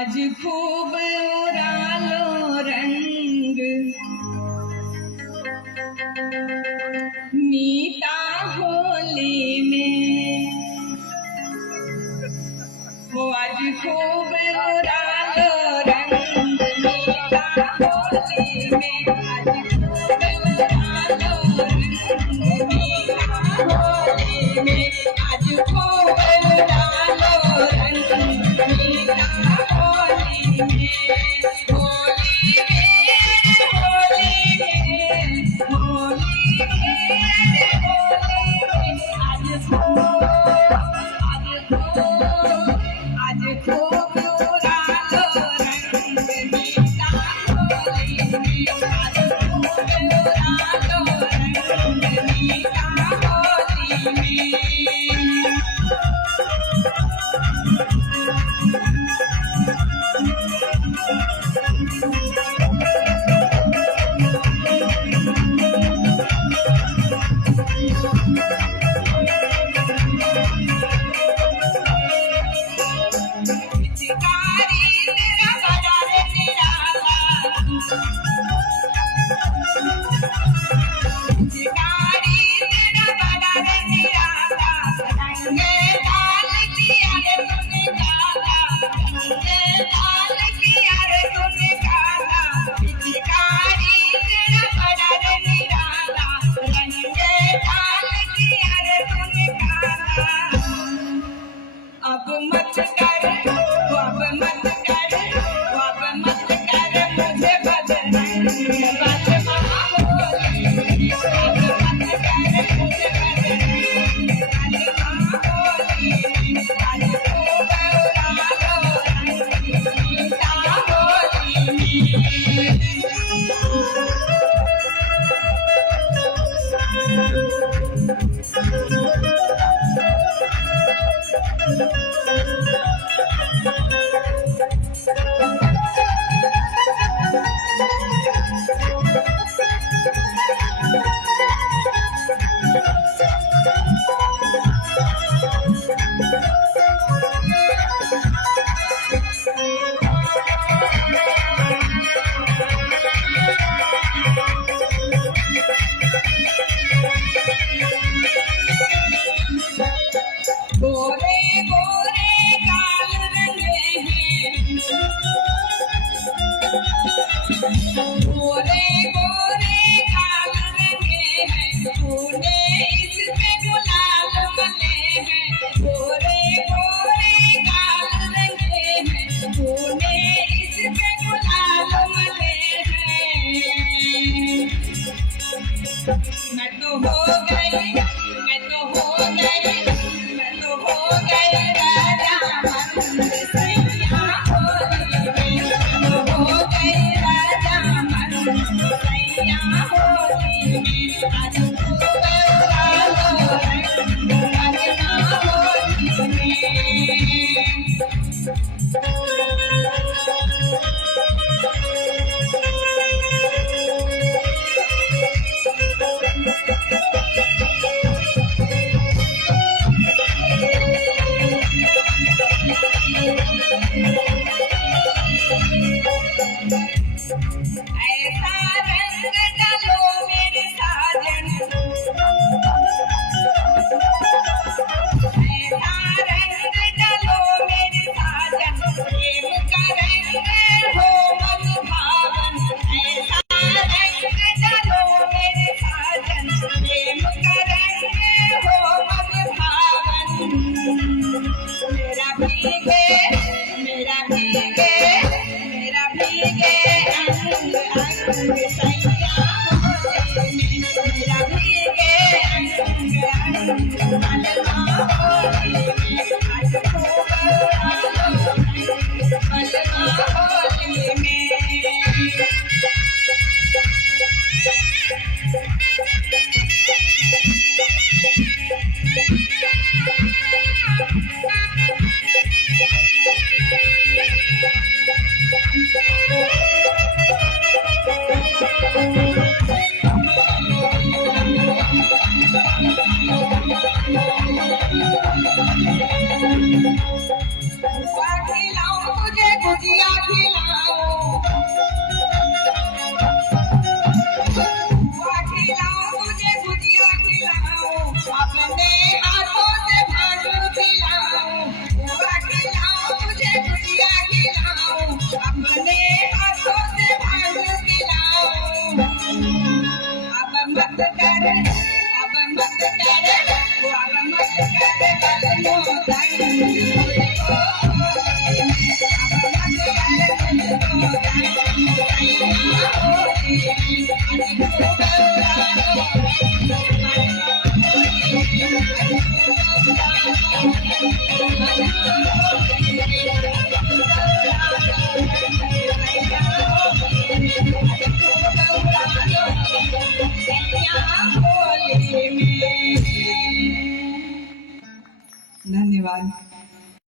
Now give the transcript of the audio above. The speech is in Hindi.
आज खूब उड़ालो रंग मीठा होली में, वो आज खूब उड़ालो रंग मीठा होली में, आज खूब उड़ालो रंग मीठा होली में, आज खूब उड़ालो रंग मीठा होली में, होली में, होली में, होली में, आज खूब उड़ालो रंग मीठा होली में, आज खूब उड़ालो रंग मीठा होली में। अब मत कर, अब मत कर, अब मत कर मुझे बदनाम, बदनाम होली, अब मत कर मुझे बदनाम, बदनाम होली, आज खूब उड़ालो रंग मीठा होली में। गोरे गोरे गाल रंगे हैं, गोरे गोरे गाल रंगे हैं, तूने इस पे गुलाल मले हैं, गोरे गोरे गाल रंगे हैं, तूने इस पे गुलाल मले हैं। मैं तो हो गई, मैं तो हो गई, हो गए राजा मन सैया होली में, हो गए राजा मन सैया होली में, आज खूब उड़ालो रंग बदनाम होली में। ऐसा रंग डालो मेरे साजन, ऐसा रंग डालो मेरे साजन, प्रेम का रंग हो मन भावन, ऐसा रंग डालो मेरे साजन, प्रेम का रंग हो मन भावन। मेरा भीगे, मेरा भीगे, मेरा भीगे अंग अंग सैया होली में, मेरा भीगे अंग अंग बलमा होली में, आज खूब उड़ालो रंग बलमा होली में। खिलाऊं तुझे गुजिया धन्यवाद।